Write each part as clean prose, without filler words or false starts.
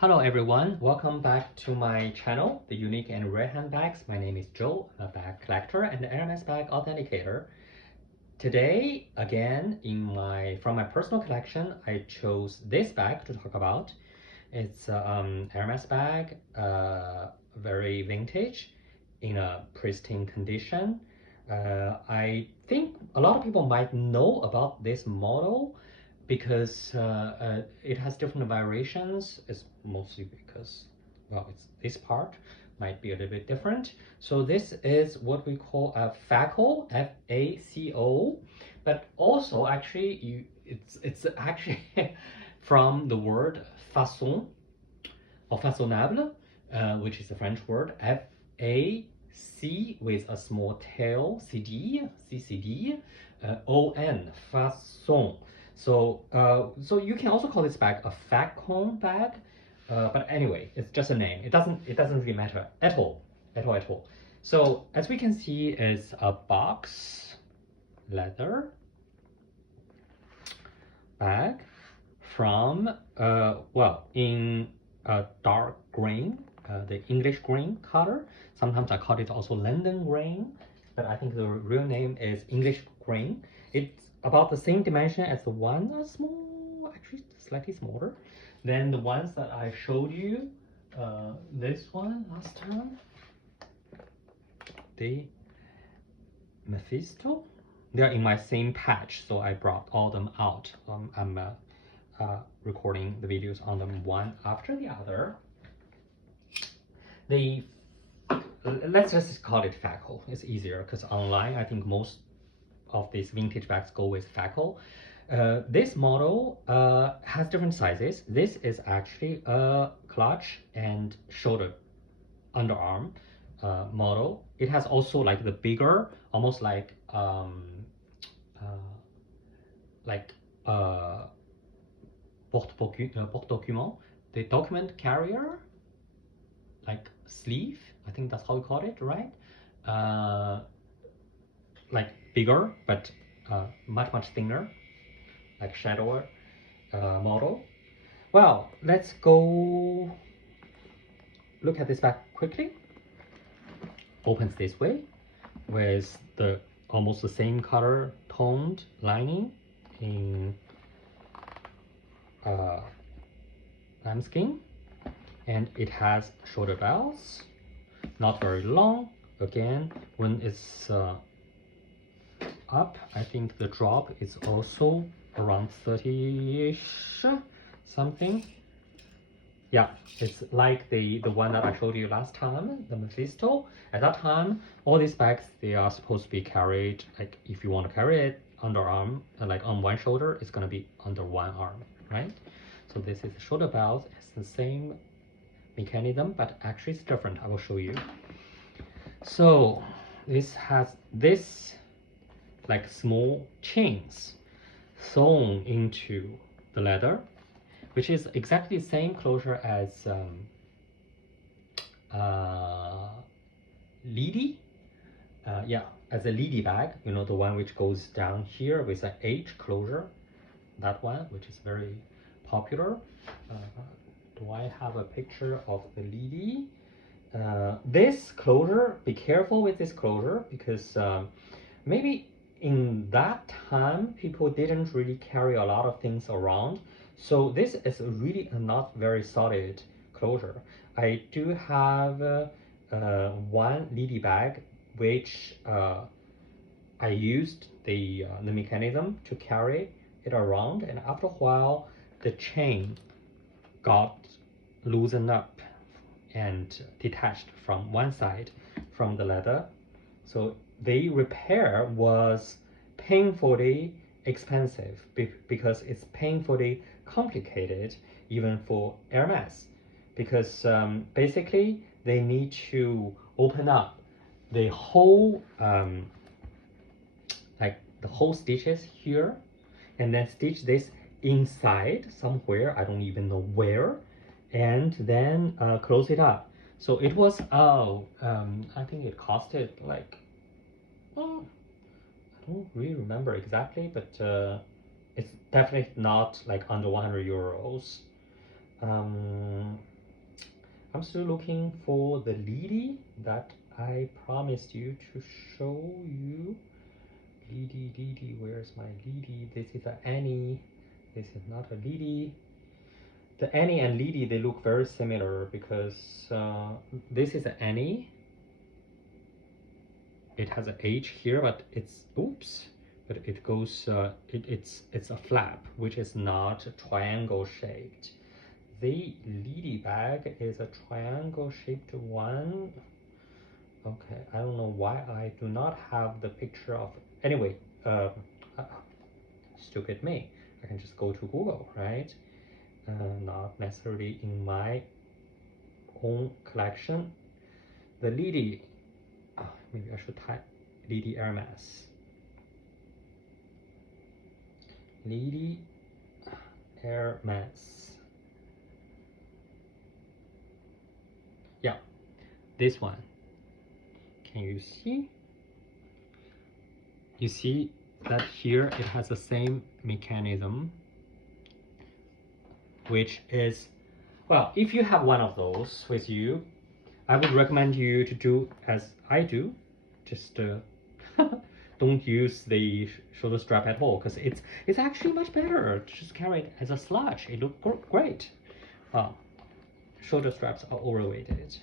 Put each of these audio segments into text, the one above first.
Hello everyone, welcome back to my channel, The Unique and Rare Handbags. My name is Joe, I'm a bag collector and Hermes bag authenticator. Today, again, from my personal collection, I chose this bag to talk about. It's a Hermes bag, very vintage, in a pristine condition. I think a lot of people might know about this model because it has different variations. It's mostly because, well, it's this part might be a little bit different. So this is what we call a Faco, F-A-C-O, but also actually it's actually from the word façon or façonnable, which is a French word, F-A-C with a small tail, C-D, C-C-D, O-N, façon. So you can also call this bag a Facon bag, but anyway, it's just a name. It doesn't really matter at all, at all. So as we can see, it's a box leather bag from well, in a dark green, the English green color. Sometimes I call it also London green, but I think the real name is English green. It's about the same dimension as the one, small, actually slightly smaller than the ones that I showed you. This one last time, the Mephisto. They're in my same patch, so I brought all them out. I'm recording the videos on them one after the other. Let's just call it Faco. It's easier because online I think most of these vintage bags go with Faco. This model has different sizes. This is actually a clutch and shoulder underarm model. It has also like the bigger, almost like porte-document, the document carrier, like sleeve. I think that's how we call it, right? Like bigger, but much thinner, like shadower model. Well, let's go look at this bag quickly. Opens this way with the almost the same color toned lining in lambskin, and it has shoulder belts, not very long. Again, when it's up, I think the drop is also around 30-ish something. Yeah, it's like the one that I showed you last time, the Mephisto. At that time, all these bags, they are supposed to be carried, like if you want to carry it underarm, like on one shoulder, it's going to be under one arm, right? So this is the shoulder belt. It's the same mechanism, but actually it's different. I will show you. So this has this like small chains sewn into the leather, which is exactly the same closure as Lady. Yeah, as a Lady bag, you know, the one which goes down here with an H closure. That one, which is very popular. Do I have a picture of the Lady? This closure, be careful with this closure because maybe in that time people didn't really carry a lot of things around, so this is really a not very solid closure. I do have one Lady bag which I used the mechanism to carry it around, and after a while the chain got loosened up and detached from one side from the leather. So the repair was painfully expensive because it's painfully complicated even for Hermes, because basically they need to open up the whole like the whole stitches here and then stitch this inside somewhere, I don't even know where, and then close it up. So it was I think it costed like, well, I don't really remember exactly, but it's definitely not like under 100 euros. I'm still looking for the lady that I promised you to show you. Lady, where's my lady? This is a Annie. This is not a lady. The Annie and lady, they look very similar because this is an Annie. It has an H here, but it's oops. But it goes. It's a flap, which is not triangle shaped. The lady bag is a triangle shaped one. Okay, I don't know why I do not have the picture of. Anyway, stupid me. I can just go to Google, right? Not necessarily in my own collection. The lady. Maybe I should type lady Hermes. Lady Hermes. Yeah, this one. Can you see? You see that here it has the same mechanism, which is, well, if you have one of those with you, I would recommend you to do as I do. Just don't use the shoulder strap at all, because it's actually much better to just carry it as a slouch. It looks great. Shoulder straps are overrated.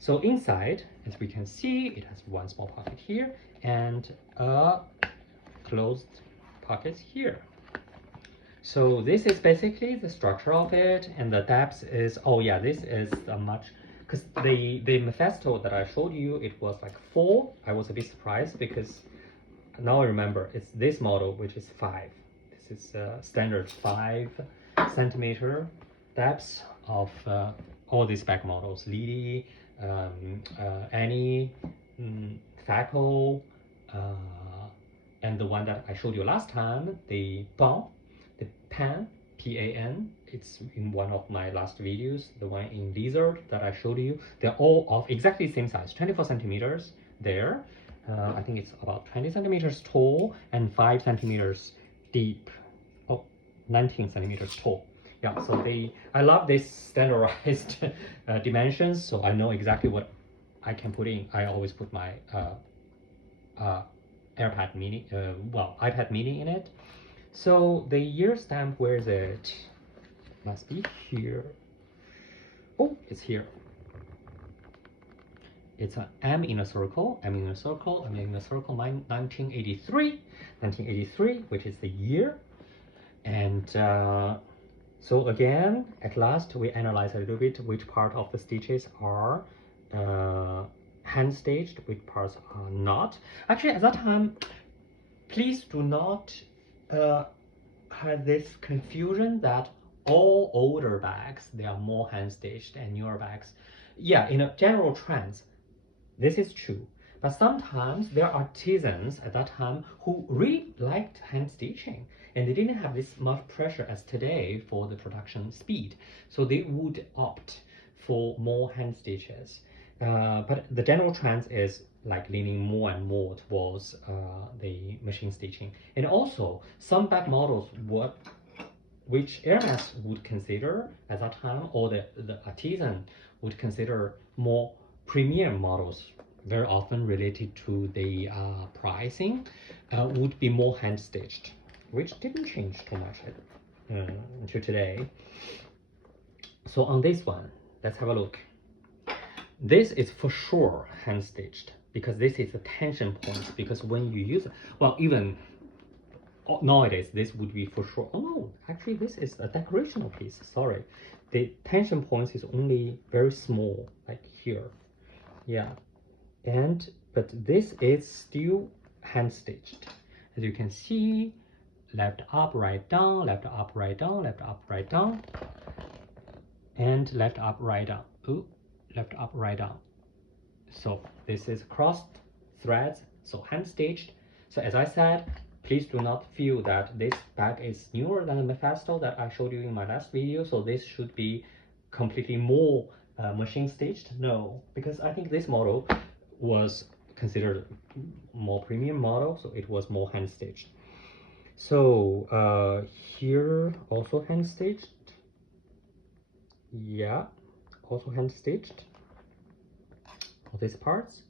So inside, as we can see, it has one small pocket here and a closed pocket here. So this is basically the structure of it, and the depth is, oh yeah, this is a much, because the Mephisto that I showed you, it was like 4. I was a bit surprised because now I remember it's this model, which is 5. This is standard 5 centimeter depth of all these back models: Lily, Annie, Faco, and the one that I showed you last time, the Pan, P-A-N. It's in one of my last videos, the one in lizard that I showed you. They're all of exactly the same size, 24 centimeters there. I think it's about 20 centimeters tall and 5 centimeters deep. Oh, 19 centimeters tall. Yeah, so I love this standardized dimensions, so I know exactly what I can put in. I always put my iPad mini in it. So the year stamp, where is it? Must be here. Oh, it's here. It's an M in a circle, M in a circle, M in a circle, 1983, which is the year. And so again, at last, we analyze a little bit which part of the stitches are hand stitched, which parts are not. Actually, at that time, please do not have this confusion that all older bags, they are more hand stitched, and newer bags, yeah, in a general trends, this is true. But sometimes there are artisans at that time who really liked hand stitching, and they didn't have this much pressure as today for the production speed, so they would opt for more hand stitches. But the general trend is like leaning more and more towards the machine stitching. And also some back models which Hermes would consider at that time, or the artisan would consider more premium models, very often related to the pricing, would be more hand stitched, which didn't change too much until today. So on this one, let's have a look. This is for sure hand stitched, because this is the tension point, because when you use it, well, even nowadays this would be for sure. Oh no, actually this is a decorational piece, sorry. The tension points is only very small, like here. Yeah, but this is still hand stitched. As you can see, left up, right down, left up, right down, left up, right down, and left up, right down. Ooh, left up, right down. So this is crossed threads, so hand stitched. So as I said, please do not feel that this bag is newer than the Mephisto that I showed you in my last video, so this should be completely more machine stitched. No, because I think this model was considered more premium model, so it was more hand stitched. So here also hand stitched. Yeah, also hand stitched. These parts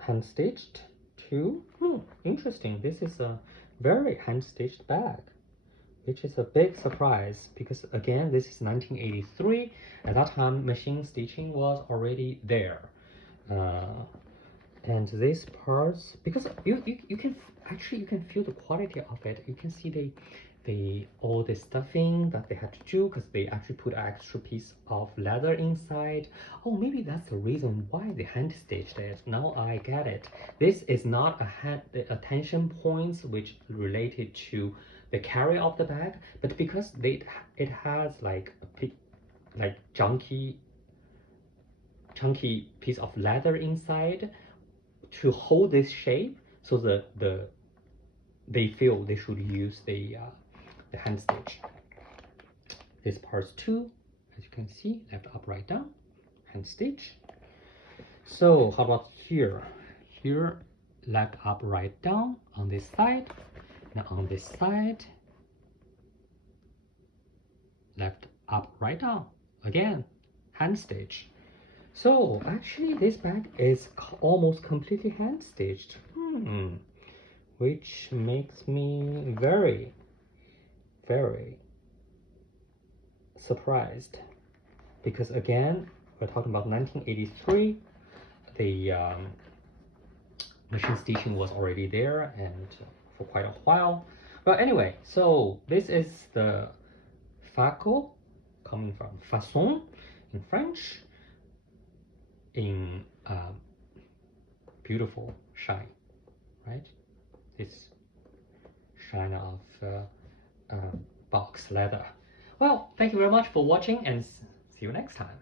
hand stitched too. Interesting. This is a very hand stitched bag, which is a big surprise because again, this is 1983. At that time, machine stitching was already there. And these parts, because you can actually you can feel the quality of it. You can see the all the stuffing that they had to do because they actually put an extra piece of leather inside. Oh, maybe that's the reason why they hand stitched it. Now I get it. This is not the attention points which related to the carry of the bag, but because it has like chunky piece of leather inside to hold this shape, so they feel they should use the hand stitch. This parts too, as you can see, left up, right down, hand stitch. So how about here? Here, left up, right down on this side. Now on this side, left up, right down. Again, hand stitch. So actually this bag is almost completely hand stitched, which makes me very, very surprised, because again, we're talking about 1983. The machine stitching was already there and for quite a while. But anyway, so this is the Faco, coming from façon in French, in beautiful shine, right? This shine of box leather. Well, thank you very much for watching and see you next time.